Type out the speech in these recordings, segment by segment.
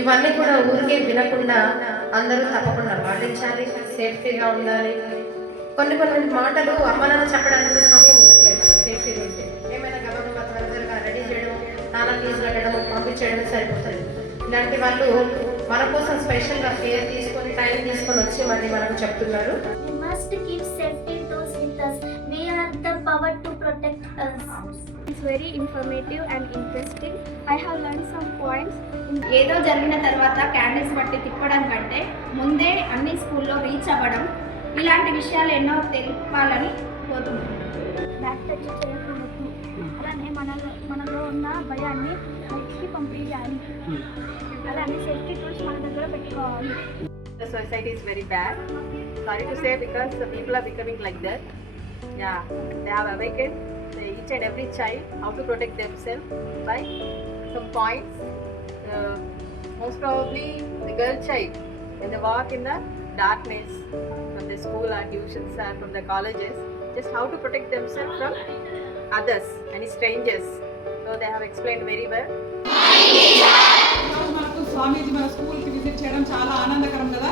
ఇవన్నీ కూడా ఊరికే వినకుండా అందరూ తప్పకుండా పాటించాలి, సేఫ్టీగా ఉండాలి. కొన్ని మాటలు అమ్మ నాన్న చెప్పడానికి సమయం ఉండట్లేదు. సేఫ్టీ గురించి ఏమైనా గబగబా త్వరగా రెడీ చేయడం, నాన్న ఫీజు కట్టడం, పంపించేయడం సరిపోతుంది. ఇలాంటి వాళ్ళు మన కోసం స్పెషల్గా కేర్ తీసుకొని టైం తీసుకొని వచ్చి మళ్ళీ మనకు చెప్తున్నారు. We are the power to protect us. It's very informative and interesting. I have learned some points. ఏదో జరిగిన తర్వాత క్యాండిల్స్ బట్టి తిప్పడం కంటే ముందే అన్ని స్కూల్లో రీచ్ అవ్వడం, ఇలాంటి విషయాలు ఎన్నో తెలుపాలని కోరుకుంటున్నాను. బ్యాక్ టచ్ చేయకూడదు, అలానే మనలో ఉన్న భయాన్ని బయటికి పంపించాలి, అలానే సేఫ్టీ టూల్స్ మన దగ్గర పెట్టుకోవాలి. The society is very bad. Sorry to say, because the people are becoming like that. Yeah, they have awakened each and every child how to protect themselves by some points. Most probably the girl child, when they walk in the darkness from the school or tuitions or from the colleges, just how to protect themselves from others, any strangers. So they have explained very well. మనకు స్వామీజీ మన స్కూల్కి visit చేయడం చాలా ఆనందకరం కదా.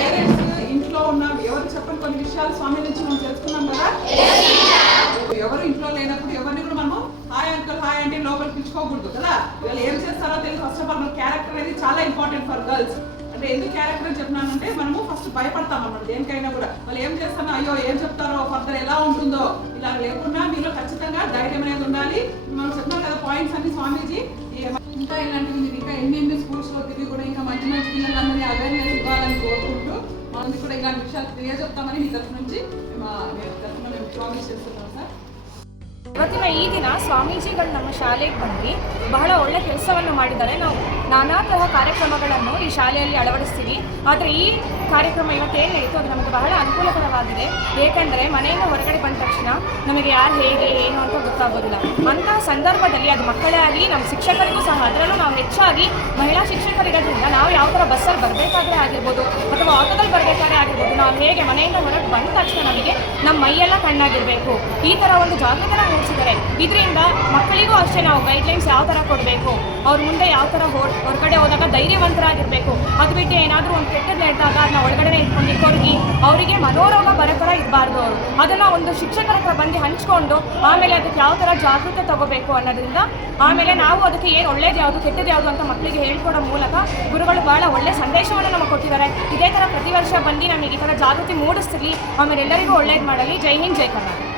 Parents ఇంట్లో ఉన్న ఎవరు చెప్పని కొన్ని విషయాలు స్వామి నుంచి మనం తెలుసుకున్నాం కదా. ఎవరు ఇంట్లో లేనప్పుడు ఎవరిని కూడా మనము హాయ్ అంకుల్ హాయ్ అంటే లోపలికి పిలుచుకోకూడదు కదా. వీళ్ళు ఏం చేస్తారో తెలుసు. ఫస్ట్ ఆఫ్ ఆల్ మన క్యారెక్టర్ అనేది చాలా ఇంపార్టెంట్ ఫర్ గర్ల్స్. అంటే ఎందుకు క్యారెక్టర్ అని చెప్పినానంటే మనము ఫస్ట్ భయపడతాం అన్నమాట దేనికైనా కూడా. వాళ్ళు ఏం చేస్తారో అయ్యో ఏం చెప్తారో ఫర్దర్ ఎలా ఉంటుందో ఇలా లేకుండా మీలో ఖచ్చితంగా ధైర్యం అనేది ఉండాలి. మనం చెప్తున్నాం కదా పాయింట్స్ అన్ని స్వామీజీ. ఇంకా ఇలాంటివి మీరు ఇంకా ఎన్ని స్కూల్స్లో తిరిగి కూడా ఇంకా మంచి మంచి పిల్లలందరినీ అవేర్నెస్ ఇవ్వాలని కోరుకుంటూ మనకి కూడా ఇలాంటి విషయాలు తెలియజెప్తామని మీ తరఫు నుంచి మేము ప్రామిస్ చేస్తున్నాం సార్. ಇವತ್ತಿನ ಈ ದಿನ ಸ್ವಾಮೀಜಿಗಳು ನಮ್ಮ ಶಾಲೆಗೆ ಬಂದು ಬಹಳ ಒಳ್ಳೆ ಕೆಲಸವನ್ನು ಮಾಡಿದ್ದಾರೆ. ನಾವು ನಾನಾ ತರಹ ಕಾರ್ಯಕ್ರಮಗಳನ್ನು ಈ ಶಾಲೆಯಲ್ಲಿ ಅಳವಡಿಸ್ತೀವಿ. ಆದರೆ ಈ ಕಾರ್ಯಕ್ರಮ ಇವತ್ತೇನು ನಡೀತು ಅದು ನಮಗೆ ಬಹಳ ಅನುಕೂಲಕರವಾಗಿದೆ. ಏಕೆಂದರೆ ಮನೆಯಿಂದ ಹೊರಗಡೆ ಬಂದ ತಕ್ಷಣ ನಮಗೆ ಯಾರು ಹೇಗೆ ಏನು ಅಂತ ಗೊತ್ತಾಗೋದಿಲ್ಲ. ಅಂತಹ ಸಂದರ್ಭದಲ್ಲಿ ಅದು ಮಕ್ಕಳೇ ಆಗಲಿ ನಮ್ಮ ಶಿಕ್ಷಕರಿಗೂ ಸಹ, ಅದರಲ್ಲೂ ನಾವು ಹೆಚ್ಚಾಗಿ ಮಹಿಳಾ ಶಿಕ್ಷಕರಿರೋದ್ರಿಂದ ನಾವು ಯಾವ ಥರ ಬಸ್ಸಲ್ಲಿ ಬರಬೇಕಾದ್ರೆ ಆಗಿರ್ಬೋದು ಅಥವಾ ಆಟೋದಲ್ಲಿ ಬರಬೇಕಾದ್ರೆ ಆಗಿರ್ಬೋದು, ನಾವು ಹೇಗೆ ಮನೆಯಿಂದ ಹೊರಗೆ ಬಂದ ತಕ್ಷಣ ನಮಗೆ ನಮ್ಮ ಮೈಯೆಲ್ಲ ಕಣ್ಣಾಗಿರಬೇಕು, ಈ ಥರ ಒಂದು ಜಾಗೃತನ ಮೂಡಿಸಿದ್ದಾರೆ. ಇದರಿಂದ ಮಕ್ಕಳಿಗೂ ಅಷ್ಟೇ ನಾವು ಗೈಡ್ಲೈನ್ಸ್ ಯಾವ ಥರ ಕೊಡಬೇಕು, ಅವ್ರ ಮುಂದೆ ಯಾವ ಥರ ಹೊರಗಡೆ ಹೋದಾಗ ಧೈರ್ಯವಂತರಾಗಿರಬೇಕು. ಅದು ಬಿಟ್ಟು ಏನಾದರೂ ಒಂದು ಕೆಟ್ಟದ್ದು ನಡೆದಾಗ ಅದನ್ನ ಒಳಗಡೆ ಇಟ್ಕೊಂಡಿರೋರಿಗೆ ಅವರಿಗೆ ಮನೋರೋಗ ಬರೋ ಥರ ಇರಬಾರ್ದು. ಅವರು ಅದನ್ನು ಒಂದು ಶಿಕ್ಷಕರ ಹತ್ರ ಬಂದು ಹಂಚ್ಕೊಂಡು ಆಮೇಲೆ ಅದಕ್ಕೆ ಯಾವ ಥರ ಜಾಗೃತಿ ತಗೋಬೇಕು ಅನ್ನೋದ್ರಿಂದ ಆಮೇಲೆ ನಾವು ಅದಕ್ಕೆ ಏನು ಒಳ್ಳೇದು ಯಾವುದು ಕೆಟ್ಟದ್ದು ಯಾವುದು ಅಂತ ಮಕ್ಕಳಿಗೆ ಹೇಳ್ಕೊಡೋ ಮೂಲಕ ಗುರುಗಳು ಭಾಳ ಒಳ್ಳೆ ಸಂದೇಶವನ್ನು ನಮಗೆ ಕೊಟ್ಟಿದ್ದಾರೆ. ಇದೇ ಥರ ಪ್ರತಿ ವರ್ಷ ಬಂದು ನಮಗೆ ಈ ಥರ ಜಾಗೃತಿ ಮೂಡಿಸ್ತಿರ್ಲಿ, ಆಮೇಲೆ ಎಲ್ಲರಿಗೂ ಒಳ್ಳೇದು ಮಾಡಲಿ. ಜೈ ಹಿಂದ್, ಜೈ ಕರ್ನಾಟಕ.